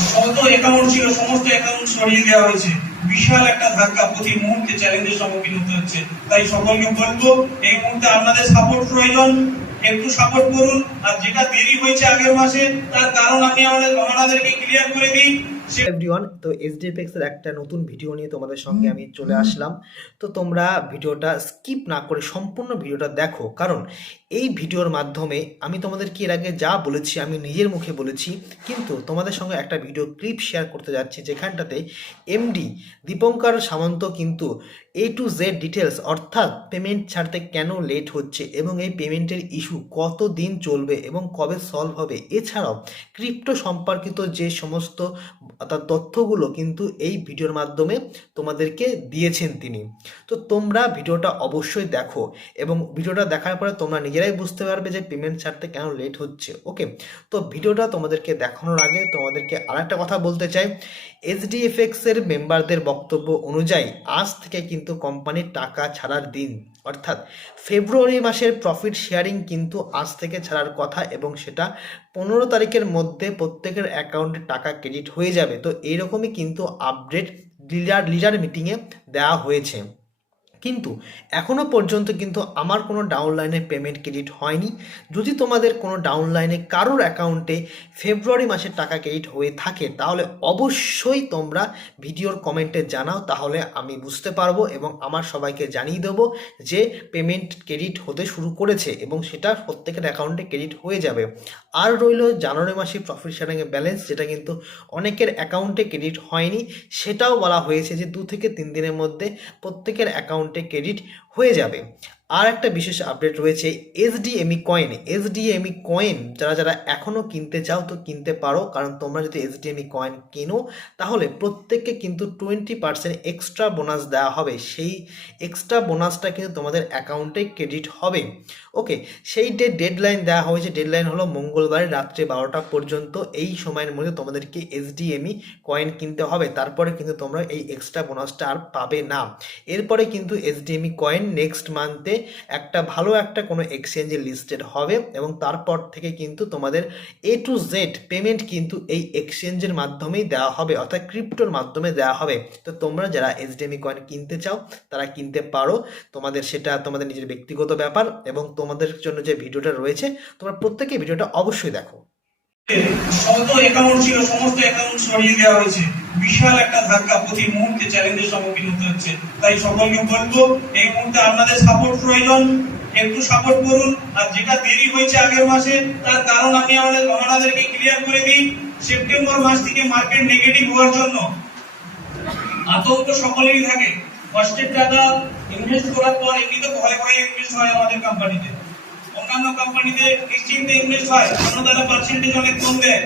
শত অ্যাকাউন্ট ছিল, সমস্ত অ্যাকাউন্ট সরিয়ে দেওয়া হয়েছে। বিশাল একটা ধাক্কা প্রতি মুহূর্তে চ্যালেঞ্জের সম্মুখীন হতে হচ্ছে। তাই সকলকে বলব, এই মুহূর্তে আপনাদের সাপোর্ট প্রয়োজন। একটু সাপোর্ট করুন। আর যেটা দেরি হয়েছে আগের মাসে, তার কারণ আমি আমাদের আমাদেরকে ক্লিয়ার করে দিই। এভরিওয়ান তো এসডিএফএক্স এর একটা নতুন ভিডিও নিয়ে তোমাদের সঙ্গে আমি চলে আসলাম। তো তোমরা ভিডিওটা স্কিপ না করে সম্পূর্ণ ভিডিওটা দেখো কারণ এই ভিডিওর মাধ্যমে আমি তোমাদেরকে এর আগে যা বলেছি আমি নিজের মুখে বলেছি কিন্তু তোমাদের সঙ্গে একটা ভিডিও ক্লিপ শেয়ার করতে যাচ্ছি যেখানটাতে এমডি দীপঙ্কর সামন্ত কিন্তু এ টু জেড ডিটেলস অর্থাৎ পেমেন্ট ছাড়তে কেন লেট হচ্ছে এবং এই পেমেন্টের ইস্যু কত দিন চলবে এবং কবে সলভ হবে এছাড়াও ক্রিপ্টো সম্পর্কিত যে সমস্ত অর্থাৎ তথ্যগুলো কিন্তু এই ভিডিওর মাধ্যমে তোমাদেরকে দিয়েছেন তিনি। তো তোমরা ভিডিওটা অবশ্যই দেখো এবং ভিডিওটা দেখার পরে তোমরা নিজেরাই বুঝতে পারবে যে পেমেন্ট ছাড়তে কেন লেট হচ্ছে ওকে তো ভিডিওটা তোমাদেরকে দেখানোর আগে তোমাদেরকে আরেকটা কথা বলতে চাই। এইচডিএফএক্স এর মেম্বারদের বক্তব্য অনুযায়ী আজ থেকে কিন্তু কোম্পানির টাকা ছাড়ার দিন অর্থাৎ ফেব্রুয়ারি মাসের প্রফিট শেয়ারিং কিন্তু আজ থেকে ছাড়ার কথা এবং সেটা পনেরো তারিখের মধ্যে প্রত্যেকের অ্যাকাউন্টে টাকা ক্রেডিট হয়ে যাবে। তো এইরকমই কিন্তু আপডেট লিডার লিডার মিটিংয়ে দেওয়া হয়েছে। কিন্তু এখনও পর্যন্ত কিন্তু আমার কোনো ডাউনলাইনে পেমেন্ট ক্রেডিট হয়নি। যদি তোমাদের কোনো ডাউনলাইনে কারোর অ্যাকাউন্টে ফেব্রুয়ারি মাসের টাকা ক্রেডিট হয়ে থাকে, তাহলে অবশ্যই তোমরা ভিডিওর কমেন্টে জানাও, তাহলে আমি বুঝতে পারব এবং আমার সবাইকে জানিয়ে দেবো যে পেমেন্ট ক্রেডিট হতে শুরু করেছে এবং সেটা প্রত্যেকের অ্যাকাউন্টে ক্রেডিট হয়ে যাবে। আর রইল জানুয়ারি মাসে প্রফিট শেয়ারিংয়ের ব্যালেন্স যেটা কিন্তু অনেকের অ্যাকাউন্টে ক্রেডিট হয়নি। সেটাও বলা হয়েছে যে দু থেকে তিন দিনের মধ্যে প্রত্যেকের অ্যাকাউন্টে ক্রেডিট হয়ে যাবে। আর একটা বিশেষ আপডেট রয়েছে এসডিএমই কয়েন এসডিএমই কয়েন যারা যারা এখনও কিনতে চাও তো কিনতে পারো, কারণ তোমরা যদি এসডিএমই কয়েন কিনো, তাহলে প্রত্যেককে কিন্তু টোয়েন্টি পার্সেন্ট এক্সট্রা বোনাস দেওয়া হবে। সেই এক্সট্রা বোনাসটা কিন্তু তোমাদের অ্যাকাউন্টে ক্রেডিট হবে। ওকে সেই ডে ডেডলাইন দেওয়া হয়েছে ডেডলাইন হলো মঙ্গলবার রাত্রে বারোটা পর্যন্ত। এই সময়ের মধ্যে তোমাদেরকে এসডিএমই কয়েন কিনতে হবে। তারপরে কিন্তু তোমরা এই এক্সট্রা বোনাসটা আর পাবে না। এরপরে কিন্তু এসডিএমই কয়েন নেক্সট মান্থে একটা ভালো একটা কোনো এক্সচেঞ্জে লিস্টেড হবে এবং তারপর থেকে কিন্তু তোমাদের এ টু জেড পেমেন্ট কিন্তু এই এক্সচেঞ্জের মাধ্যমেই দেওয়া হবে, অর্থাৎ ক্রিপ্টোর মাধ্যমে দেওয়া হবে। তো তোমরা যারা এইচডিএমই কয়েন কিনতে চাও, তারা কিনতে পারো। তোমাদের সেটা তোমাদের নিজের ব্যক্তিগত ব্যাপার এবং তোমাদের জন্য যে ভিডিওটা রয়েছে, তোমরা প্রত্যেকে ভিডিওটা অবশ্যই দেখো। শত অ্যাকাউন্ট ছিল, সমস্ত অ্যাকাউন্ট সরিয়ে দেওয়া হয়েছে। বিশাল একটা ধাক্কা প্রতি মুহূর্তে চ্যালেঞ্জের সম্মুখীন হতে হচ্ছে। তাই সকলকে বলব, এই মুহূর্তে আপনাদের সাপোর্ট প্রয়োজন। একটু সাপোর্ট করুন। আর যেটা দেরি হয়েছে আগের মাসে, তার কারণ আমি আমাদের আপনাদেরকে ক্লিয়ার করে দিই। সেপ্টেম্বর মাস থেকে মার্কেট নেগেটিভ হওয়ার জন্য আতঙ্ক সকলেরই থাকে। কষ্টের টাকা ইনভেস্ট করার পর এমনিতে ভয়ে ভয়ে ইনভেস্ট হয় আমাদের কোম্পানিতে অন্যান্য কোম্পানিতে নিশ্চিন্তে ইনভেস্ট হয় অন্য তারা পার্সেন্টেজ অনেক কম দেয়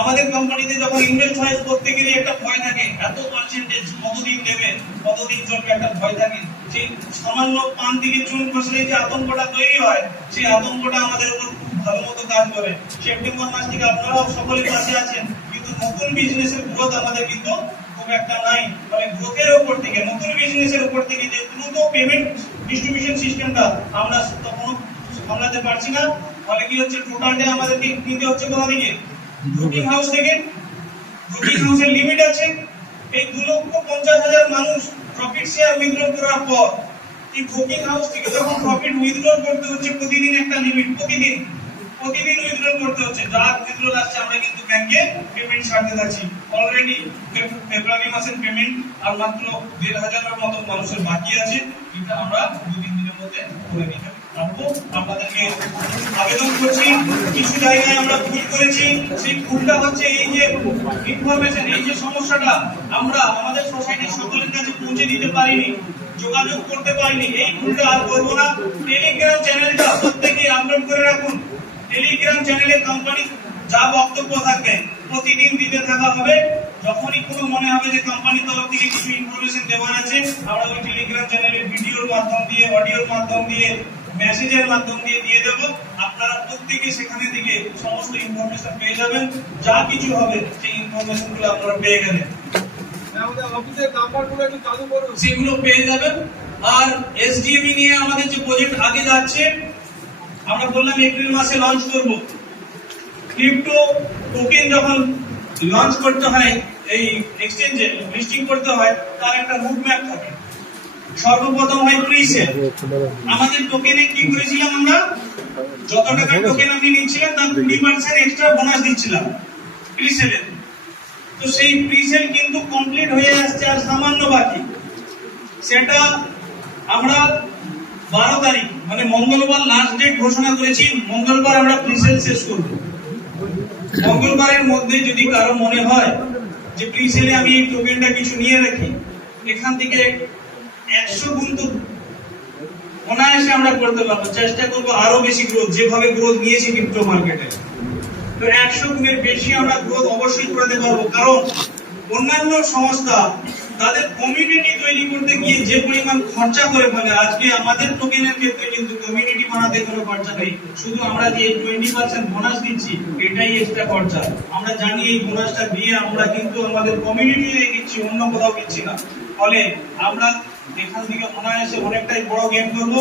আমাদের কোম্পানিতে যখন ইনভেস্ট হয়, প্রত্যেকেরই একটা ভয় থাকে, এত পার্সেন্টেজ কতদিন দেবে, কতদিন চলবে একটা ভয় থাকে। সেই সামান্য পান দিকে চুন খসলে যে আতঙ্কটা তৈরি হয়, সেই আতঙ্কটা আমাদের উপর খুব ভালো মতো কাজ করে। সেপ্টেম্বর মাস থেকে আপনারাও সকলে পাশে আছেন, কিন্তু নতুন বিজনেসের গ্রোথ আমাদের কিন্তু খুব একটা নাই। মানে গ্রোথের উপর থেকে, নতুন বিজনেসের উপর থেকে যে দ্রুত পেমেন্ট ডিস্ট্রিবিউশন সিস্টেমটা আমরা তখনও সামলাতে পারছি না। ফলে কি হচ্ছে? টোটালটা আমাদেরকে নিতে হচ্ছে কোথা থেকে বুকিং হাউস থেকে বুকিং হাউসের লিমিট আছে। এই দু লক্ষ পঞ্চাশ হাজার মানুষ প্রফিট শেয়ার উইথড্র করার পর, এই বুকিং হাউস থেকে যখন প্রফিট উইথড্র করতে হচ্ছে, প্রতিদিন একটা লিমিট প্রতিদিন প্রতিদিন উইথড্র করতে হচ্ছে। যা উইথড্র আসছে, আমরা কিন্তু ব্যাংকে পেমেন্ট ছাড়তে যাচ্ছি। অলরেডি ফেব্রুয়ারি মাসের পেমেন্ট আর মাত্র দেড় হাজারের মতো মানুষের বাকি আছে। এটা আমরা দু তিন দিনের মধ্যে করে নিতে টেলিগ্রাম চ্যানেলটা কোম্পানি যা বক্তব্য থাকবে, প্রতিদিন দিতে থাকা হবে। যখনই কোনো মনে হবে যে কোম্পানির তরফ থেকে কিছু ইনফরমেশন দেওয়ার আছে, আমরা ওই টেলিগ্রাম চ্যানেলে ভিডিওর মাধ্যম দিয়ে অডিওর মাধ্যম দিয়ে মেসেজের মাধ্যম দিয়ে দিয়ে দেব। আপনারা প্রত্যেকে সেখানে থেকে সমস্ত ইনফরমেশন পেয়ে যাবেন। যা কিছু হবে, সেই ইনফরমেশনগুলো আপনারা পেয়ে গেলেন। সেগুলো পেয়ে যাবেন। আর এসডিএমই নিয়ে আমাদের যে প্রজেক্ট আগে যাচ্ছে, আমরা বললাম এপ্রিল মাসে লঞ্চ করব। ক্রিপ্টো টোকেন যখন লঞ্চ করতে হয়, এই এক্সচেঞ্জে লিস্টিং করতে হয়, তার একটা রুট ম্যাপ থাকে। সর্বপ্রথম হয় প্রিসেল আমাদের টোকেনে কি করেছিলাম আমরা? যত টাকা টোকেন আপনি নিচ্ছিলেন, তার কুড়ি পার্সেন্ট এক্সট্রা বোনাস দিচ্ছিলাম। প্রিসেলের তো সেই প্রিসেল কিন্তু কমপ্লিট হয়ে আসছে আর সামান্য বাকি। সেটা আমরা বারো তারিখ মানে মঙ্গলবার লাস্ট ডেট ঘোষণা করেছি, মঙ্গলবার আমরা প্রিসেল শেষ করব। মঙ্গলবারের মধ্যে যদি কারও মনে হয় যে প্রিসেলে আমি এই টোকেনটা কিছু নিয়ে রাখি, এখান থেকে একশো গুণ তো অনায়াসে আমরা করতে পারব। চেষ্টা করব আরও বেশি গ্রোথ যেভাবে গ্রোথ নিয়েছি ক্রিপ্টো মার্কেটে তো একশো গুণের বেশি আমরা গ্রোথ অবশ্যই করাতে পারব। কারণ অন্যান্য সংস্থা, তাদের কমিউনিটি তৈরি করতে গিয়ে যে পরিমাণ খরচা করে ফেলে, আজকে আমাদের টোকেনের ক্ষেত্রে কিন্তু কমিউনিটি বানাতে কোনো খরচা নেই। শুধু আমরা যে টোয়েন্টি পার্সেন্ট বোনাস দিচ্ছি, এটাই এক্সট্রা খরচা। আমরা জানি এই বোনাসটা দিয়ে আমরা কিন্তু আমাদের কমিউনিটি দিচ্ছি, অন্য কোথাও দিচ্ছি না। ফলে আমরা এখান থেকে অনায়াসে অনেকটাই বড় গেম করব।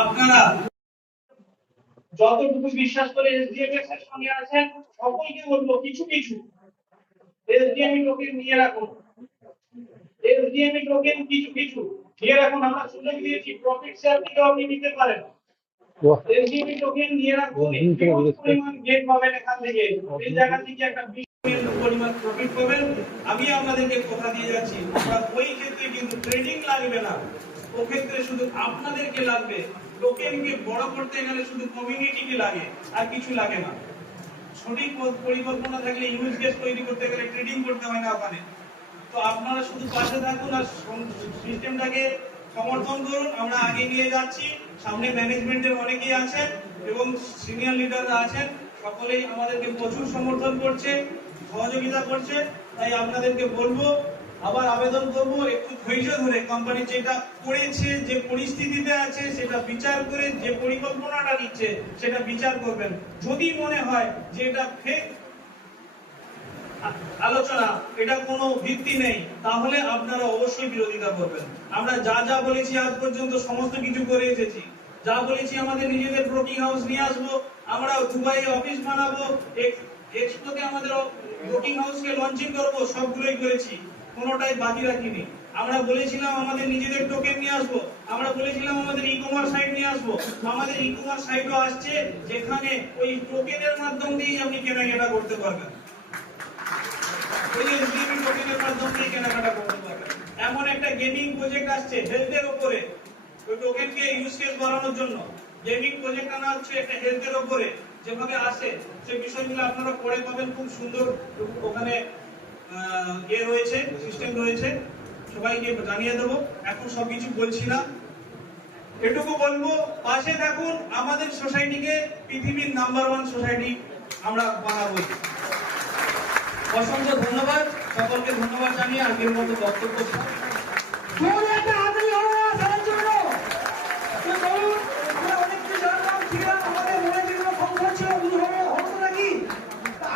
আপনারা যতটুকু বিশ্বাস করে এসডিএফ এর সঙ্গে আছেন সকলকে বলব কিছু কিছু। এসডিএম টোকেন নিয়ে রাখুন। এসডিএম টোকেন কিছু কিছু। নিয়ে রাখুন আমরা সুযোগ দিয়েছি প্রফিট শেয়ার থেকেও আপনি নিতে পারেন। এসডিএম টোকেন নিয়ে রাখুন পরিমাণ গেট পাবেন এখান থেকে। এই জায়গা থেকে একটা পরিমাণ প্রফিট পাবেন। আমি আপনাদেরকে কথা দিয়ে যাচ্ছি। ওই ক্ষেত্রে কিন্তু ট্রেডিং লাগবে না। শুধু আপনাদেরকে লাগবে। টোকেনকে বড় করতে গেলে শুধু কমিউনিটিকে লাগে, আর কিছু লাগে না। সঠিক পরিকল্পনা থাকলে ইউজ কেস তৈরি করতে গেলে ট্রেডিং করতে হয় না ওখানে। তো আপনারা শুধু পাশে থাকুন আর সিস্টেমটাকে সমর্থন করুন। আমরা আগে নিয়ে যাচ্ছি। সামনে ম্যানেজমেন্টের অনেকেই আছেন এবং সিনিয়র লিডাররা আছেন। সকলেই আমাদেরকে প্রচুর সমর্থন করছে। সহযোগিতা করছে, তাই আপনাদেরকে বলব, আবার আবেদন করব, একটু ধৈর্য ধরে কোম্পানি যেটা করেছে, যে পরিস্থিতিতে আছে, সেটা বিচার করে যে পরিকল্পনাটা নিচ্ছে, সেটা বিচার করবেন। যদি মনে হয় যে এটা ফেক আলোচনা, এটা কোনো ভিত্তি নেই, তাহলে আপনারা অবশ্যই বিরোধিতা করবেন। আমরা যা যা বলেছি আজ পর্যন্ত সমস্ত কিছু করে এসেছি। যা বলেছি আমাদের নিজেদের ব্রোকিং হাউস নিয়ে আসব আমরা দুবাই অফিস বানাবো এক্সপোতে আমাদের ব্রোকিং হাউসকে লঞ্চিং করব, সবগুলোই করেছি, কোনোটাই বাকি রাখিনি। আমরা বলেছিলাম আমাদের নিজেদের টোকেন নিয়ে আসব, আমরা বলেছিলাম আমাদের ই কমার্স সাইট নিয়ে আসব আমাদের ই কমার্স সাইটও আসছে, যেখানে ওই টোকেনের মাধ্যম দিয়েই আপনি কেনাকাটা করতে পারবেন। টোকেনের মাধ্যমে কেনাকাটা করতে পারবেন। এমন একটা গেমিং প্রজেক্ট আসছে হেলথের উপরে ওই টোকেনকে ইউজ কেস বাড়ানোর জন্য। গেমিং প্রজেক্ট আনা হচ্ছে একটা হেলথের উপরে যেভাবে আসে, সেই বিষয়গুলো আপনারা পড়ে পাবেন। খুব সুন্দর ওখানে ইয়ে রয়েছে সিস্টেম রয়েছে। সবাইকে জানিয়ে দেবো, এখন সবকিছু বলছি না। এটুকু বলব, পাশে থাকুন, আমাদের সোসাইটিকে পৃথিবীর নাম্বার ওয়ান সোসাইটি আমরা বানাবো। অসংখ্য ধন্যবাদ, সকলকে ধন্যবাদ জানিয়ে আজকের মতো বক্তব্য